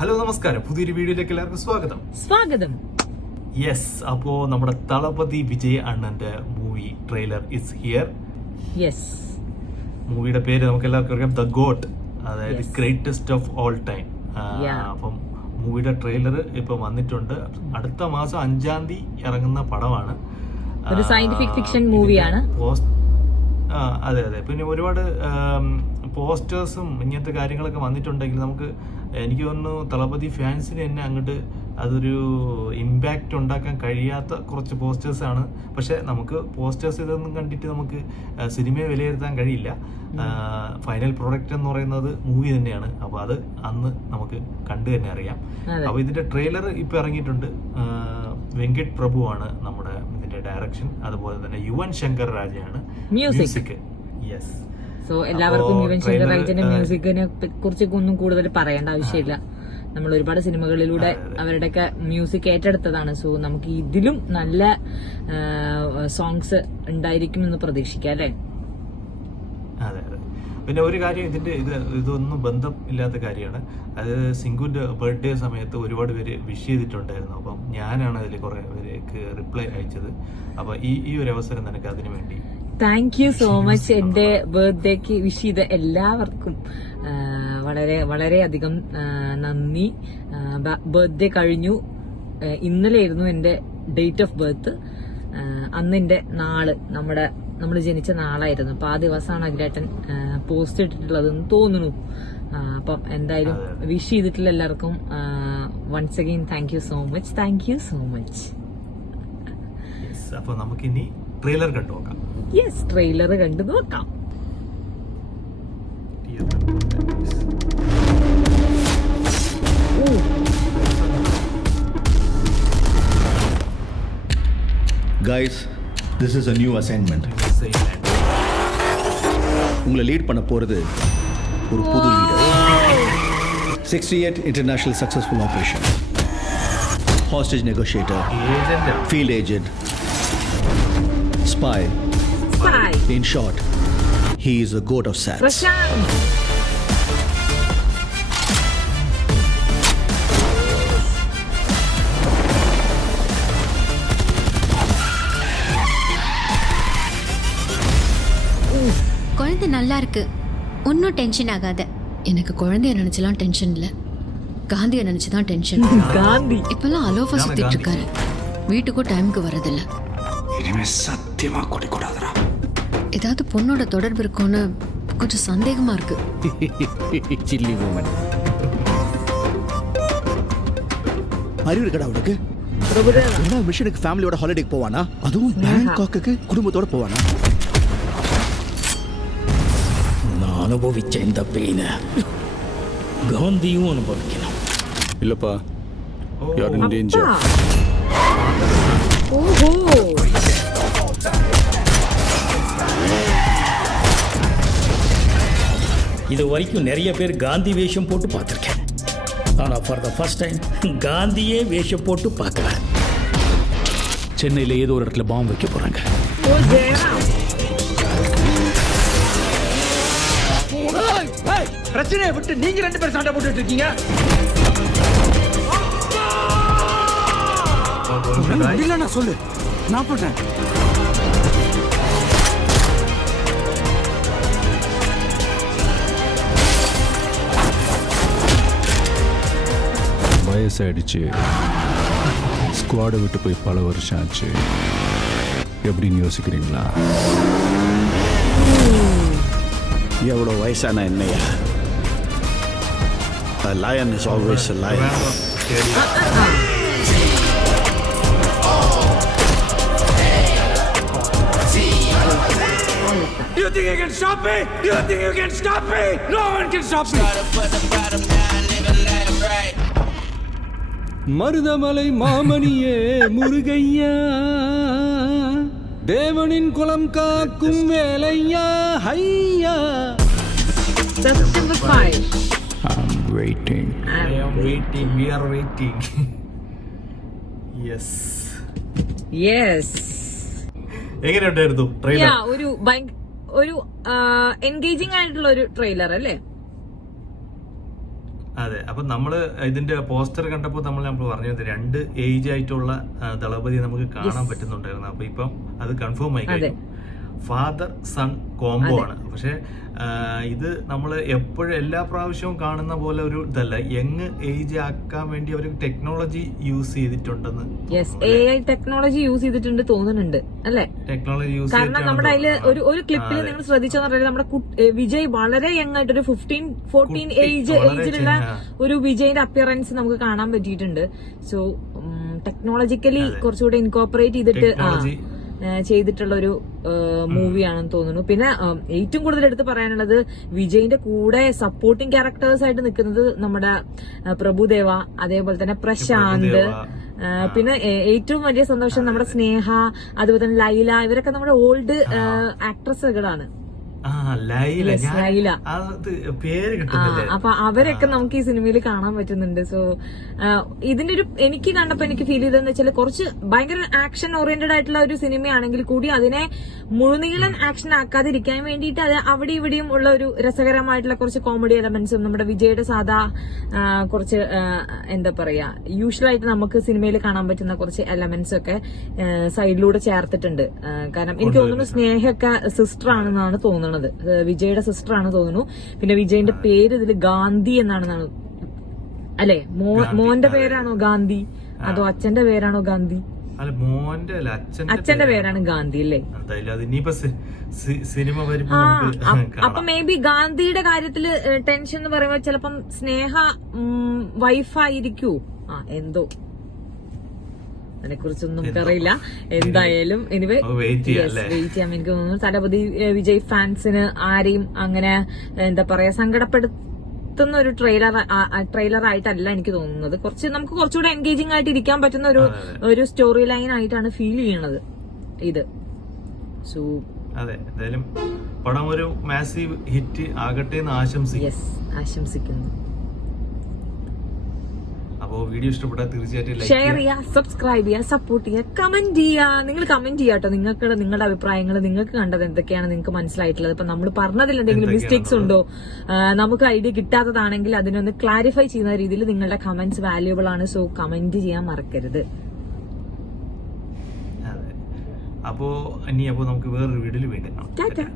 Hello നമസ്കാരം, പുതിയൊരു വീഡിയോയിലേക്ക് എല്ലാവർക്കും സ്വാഗതം. യെസ്, അപ്പോ നമ്മുടെ തളപതി വിജയ് അണ്ണന്റെ movie trailer is here. Yes, മൂവിയുടെ പേര് നമുക്ക് എല്ലാവർക്കും അറിയാം, ദ ഗോട്ട്, അതായത് ഗ്രേറ്റസ്റ്റ് ഓഫ് ഓൾ ടൈം. അപ്പം മൂവിയുടെ ട്രെയിലർ ഇപ്പൊ വന്നിട്ടുണ്ട്. അടുത്ത മാസം 5-ാം തീയതി ഇറങ്ങുന്ന പടമാണ്. ഒരു സയന്റിഫിക് ഫിക്ഷൻ മൂവിയാണ്. അതെ. പിന്നെ ഒരുപാട് പോസ്റ്റേഴ്സും ഇങ്ങനത്തെ കാര്യങ്ങളൊക്കെ വന്നിട്ടുണ്ടെങ്കിൽ എനിക്ക് തോന്നുന്നു തളപതി ഫാൻസിന് തന്നെ അങ്ങോട്ട് അതൊരു ഇമ്പാക്റ്റ് ഉണ്ടാക്കാൻ കഴിയാത്ത കുറച്ച് പോസ്റ്റേഴ്സാണ്. പക്ഷെ നമുക്ക് പോസ്റ്റേഴ്സ് ഇതൊന്നും കണ്ടിട്ട് നമുക്ക് സിനിമയെ വിലയിരുത്താൻ കഴിയില്ല. ഫൈനൽ പ്രോഡക്റ്റ് എന്ന് പറയുന്നത് മൂവി തന്നെയാണ്. അപ്പോൾ അത് അന്ന് നമുക്ക് കണ്ടു തന്നെ അറിയാം. അപ്പോൾ ഇതിന്റെ ട്രെയിലർ ഇപ്പൊ ഇറങ്ങിയിട്ടുണ്ട്. വെങ്കട് പ്രഭുവാണ് നമ്മുടെ ഇതിന്റെ ഡയറക്ഷൻ. അതുപോലെ തന്നെ Yuvan Shankar രാജയാണ് music. Yes, so എല്ലാവർക്കും യുവൻ ശങ്കർ രാജന്റെ മ്യൂസിക്കിനെ കുറിച്ച് ഒന്നും കൂടുതൽ പറയേണ്ട ആവശ്യമില്ല. നമ്മൾ ഒരുപാട് സിനിമകളിലൂടെ അവരുടെയൊക്കെ മ്യൂസിക് ഏറ്റെടുത്തതാണ്. സോ നമുക്ക് ഇതിലും നല്ല സോങ്സ് ഉണ്ടായിരിക്കും എന്ന് പ്രതീക്ഷിക്കാം, അല്ലേ? അതെ. പിന്നെ ഒരു കാര്യം, ഇതൊന്നും ബന്ധം ഇല്ലാത്ത കാര്യമാണ്. അത് സിംഗുവിന്റെ ബർത്ത്ഡേ സമയത്ത് ഒരുപാട് പേര് വിഷ് ചെയ്തിട്ടുണ്ടായിരുന്നു. അപ്പം ഞാനാണ് അതിൽ കുറെ പേർക്ക് റിപ്ലൈ അയച്ചത്. അപ്പൊ ഈ ഒരു അവസരം നിനക്ക് അതിനു വേണ്ടി താങ്ക് യു സോ മച്ച്. എന്റെ ബർത്ത്ഡേക്ക് വിഷ് ചെയ്ത എല്ലാവർക്കും വളരെ വളരെയധികം നന്ദി. ബർത്ത്ഡേ കഴിഞ്ഞു. ഇന്നലെയായിരുന്നു എന്റെ ഡേറ്റ് ഓഫ് ബർത്ത്. അന്ന് എന്റെ നാള് നമ്മൾ ജനിച്ച നാളായിരുന്നു. അപ്പൊ ആ ദിവസമാണ് അഖിലേട്ടൻ പോസ്റ്റ് ഇട്ടിട്ടുള്ളതെന്ന് തോന്നുന്നു. അപ്പം എന്തായാലും വിഷ് ചെയ്തിട്ടുള്ള എല്ലാവർക്കും once again thank you so much. അപ്പൊ നമുക്കിനി ട്രെയിലർ കണ്ടു നോക്കാം. യെസ്, ട്രെയിലർ കണ്ടു നോക്കാം. Guys, this is a new assignment. உங்களை லீட் பண்ண போறது ஒரு புது leader. 68 international successful operation. Hostage negotiator. Field agent. Spy. In short, he is a goat of SATS. Prashanth. குழந்தை நல்லா இருக்கு, ஒன்னும் டென்ஷன் ஆகாத. எனக்கு குழந்தைய நினைச்சலாம் டென்ஷன் இல்ல, காந்திய நினைச்சுதான் டென்ஷன். காந்தி இப்பெல்லாம் அலோஃபா சுத்திட்டு இருக்காரு, வீட்டுக்கும் டைமுக்கு வரதில்ல. இனிமே சத்தியமா குடிக்கூடாதுடா. ஏதாவது பொண்ணோட தொடர்பு இருக்கும்னு கொஞ்சம் சந்தேகமா இருக்கு. Silly woman. அறிவு இருக்கடா உனக்கு? என்ன மிஷனுக்கு ஃபேமிலியோட ஹாலிடேக்கு போவானா? அதுவும் பேங்காக்குக்கு குடும்பத்தோட போவானா? நான் அனுபவிச்ச இந்த பெயினை காந்தியும் அனுபவிக்கணும். இல்லப்பா, யூ ஆர் இன் டேஞ்சர். ஓஹோ, இது வரைக்கும் நிறைய பேர் காந்தி வேஷம் போட்டு பார்த்துருக்கேன். ஆனால் ஃபார் த ஃபர்ஸ்ட் டைம் காந்தியே வேஷம் போட்டு பார்க்குறேன். சென்னையில் ஏதோ ஒரு இடத்துல பாம்பு வைக்க போகிறாங்க. பிரச்சனையை விட்டு நீங்க 2 பேரும் சண்டை போட்டுட்டு இருக்கீங்க. இல்ல, நான் சொல்லு, நான் போட்டேன். வயசாயிடுச்சு, ஸ்குவாடை விட்டு போய் பல வருஷம் ஆச்சு. எப்படின்னு யோசிக்கிறீங்களா? எவ்வளோ வயசான என்னையா? A lion is always a lion. Do you think you can stop me? Do you think you can stop me? No one can stop me. Marudhamalai மாமணியே முருகையா, தேவனின் குலம் காக்கும் வேலையா, ஹையா. September 5. I'm waiting. We are waiting. Yes. എങ്ങനെയുണ്ടായിരുന്നു trailer? ഒരു engaging ആയിട്ടുള്ള ഒരു ട്രെയിലർ അല്ലേ? അതെ, അപ്പൊ നമ്മള് ഇതിന്റെ പോസ്റ്റർ കണ്ടപ്പോൾ നമ്മൾ പറഞ്ഞത് 2 ഏജ് ആയിട്ടുള്ള ദളപതി നമുക്ക് കാണാൻ പറ്റുന്നുണ്ടായിരുന്നു. അപ്പൊ ഇപ്പം അത് കൺഫേം ആയി കഴിഞ്ഞു. ഫാദർ സൺ കോംബോ ആണ്. പക്ഷെ ഇത് നമ്മൾ എപ്പോഴും എല്ലാ പ്രാവശ്യവും കാണുന്ന പോലെ ഒരു ഇതല്ല. യങ് ഏജ് ആക്കാൻ വേണ്ടി അവർ ടെക്നോളജി യൂസ് ചെയ്തിട്ടുണ്ടെന്ന്. AI ടെക്നോളജി യൂസ് ചെയ്തിട്ടുണ്ട് തോന്നുന്നുണ്ട് അല്ലെ? ടെക്നോളജി യൂസ് കാരണം നമ്മുടെ അതില് ഒരു ക്ലിപ്പിൽ നിങ്ങൾ ശ്രദ്ധിച്ചെന്ന് പറഞ്ഞാൽ നമ്മുടെ വിജയ് വളരെ യങ് ആയിട്ട് ഒരു 14 ഏജിലുള്ള ഒരു വിജയിന്റെ അപ്പിയറൻസ് നമുക്ക് കാണാൻ പറ്റിയിട്ടുണ്ട്. സോ ടെക്നോളജിക്കലി കുറച്ചുകൂടെ ഇൻകോപ്പറേറ്റ് ചെയ്തിട്ട് ചെയ്തിട്ടുള്ള ഒരു മൂവിയാണെന്ന് തോന്നുന്നു. പിന്നെ ഏറ്റവും കൂടുതൽ എടുത്ത് പറയാനുള്ളത് വിജയിന്റെ കൂടെ സപ്പോർട്ടിംഗ് ക്യാരക്ടേഴ്സ് ആയിട്ട് നിൽക്കുന്നത് നമ്മുടെ പ്രഭുദേവ, അതേപോലെ തന്നെ പ്രശാന്ത്, പിന്നെ ഏറ്റവും വലിയ സന്തോഷം നമ്മുടെ സ്നേഹ, അതുപോലെ തന്നെ ലൈല, ഇവരൊക്കെ നമ്മുടെ ഓൾഡ് ആക്ട്രസുകളാണ്. ലൈല പേര് കിട്ടുന്നില്ല. അപ്പൊ അവരൊക്കെ നമുക്ക് ഈ സിനിമയിൽ കാണാൻ പറ്റുന്നുണ്ട്. സോ ഇതിന്റെ ഒരു എനിക്ക് കണ്ടപ്പോ എനിക്ക് ഫീൽ ചെയ്തതെന്ന് വെച്ചാൽ കുറച്ച് ഭയങ്കര ആക്ഷൻ ഓറിയന്റഡ് ആയിട്ടുള്ള ഒരു സിനിമയാണെങ്കിൽ കൂടി അതിനെ മുഴുനീളൻ ആക്ഷൻ ആക്കാതിരിക്കാൻ വേണ്ടിയിട്ട് അത് അവിടെ ഇവിടെയും ഉള്ള ഒരു രസകരമായിട്ടുള്ള കുറച്ച് കോമഡി എലമെന്റ്സും നമ്മുടെ വിജയുടെ സാധാ കുറച്ച് എന്താ പറയാ യൂഷ്വൽ ആയിട്ട് നമുക്ക് സിനിമയിൽ കാണാൻ പറ്റുന്ന കുറച്ച് എലമെന്റ്സ് ഒക്കെ സൈഡിലൂടെ ചേർത്തിട്ടുണ്ട്. കാരണം എനിക്ക് തോന്നുന്നു സ്നേഹയൊക്കെ സിസ്റ്റർ ആണെന്നാണ് തോന്നുന്നത്. വിജയുടെ സിസ്റ്റർ ആണ് തോന്നുന്നു. പിന്നെ വിജയിന്റെ പേര് ഇതിൽ ഗാന്ധി എന്നാണെന്നാണ് അല്ലെ? മോന്റെ പേരാണോ ഗാന്ധി അതോ അച്ഛന്റെ പേരാണോ ഗാന്ധി? അച്ഛന്റെ പേരാണ് ഗാന്ധി അല്ലേ? സിനിമ അപ്പൊ മേ ബി ഗാന്ധിയുടെ കാര്യത്തില് ടെൻഷൻ എന്ന് പറയുമ്പോൾ ചിലപ്പം സ്നേഹ വൈഫായിരിക്കൂ. എന്തോ അതിനെ കുറിച്ചൊന്നും നമുക്കറിയില്ല. എന്തായാലും എനിവേ വെയിറ്റ് ചെയ്യാം. എനിക്ക് തോന്നുന്നു തലപതി വിജയ് ഫാൻസിന് ആരെയും അങ്ങനെ എന്താ പറയാ സങ്കടപ്പെടുത്തുന്ന ഒരു ട്രെയിലർ ആയിട്ടല്ല എനിക്ക് തോന്നുന്നത്. നമുക്ക് കുറച്ചുകൂടെ എൻഗേജിംഗ് ആയിട്ട് ഇരിക്കാൻ പറ്റുന്ന ഒരു സ്റ്റോറി ലൈൻ ആയിട്ടാണ് ഫീൽ ചെയ്യണത് ഇത്. സോ അതെ, എന്തായാലും പടം ഒരു മാസീവ് ഹിറ്റ് ആകട്ടെ എന്ന് ആശംസിക്കുന്നു. അപ്പോൾ വീഡിയോ ഇഷ്ടപ്പെട്ടാൽ തീർച്ചയായിട്ടും ഷെയർ ചെയ്യുക, സബ്സ്ക്രൈബ് ചെയ്യുക, സപ്പോർട്ട് ചെയ്യുക, കമന്റ് ചെയ്യുക. നിങ്ങൾ കമന്റ് ചെയ്യാട്ടോ നിങ്ങളുടെ അഭിപ്രായങ്ങൾ, നിങ്ങൾക്ക് കണ്ടത് എന്തൊക്കെയാണ്, നിങ്ങൾക്ക് മനസ്സിലായിട്ടുള്ളത്. ഇപ്പൊ നമ്മൾ പറഞ്ഞതിൽ എന്തെങ്കിലും മിസ്റ്റേക്സ് ഉണ്ടോ, നമുക്ക് ഐഡിയ കിട്ടാത്തതാണെങ്കിൽ അതിനൊന്ന് ക്ലാരിഫൈ ചെയ്യുന്ന രീതിയിൽ നിങ്ങളുടെ കമന്റ്സ് വാല്യുബിൾ ആണ്. സോ കമന്റ് ചെയ്യാൻ മറക്കരുത്. അതെ, അപ്പോ നമുക്ക് വേറൊരു വീഡിയോയിൽ വീണ്ടും കാണാം.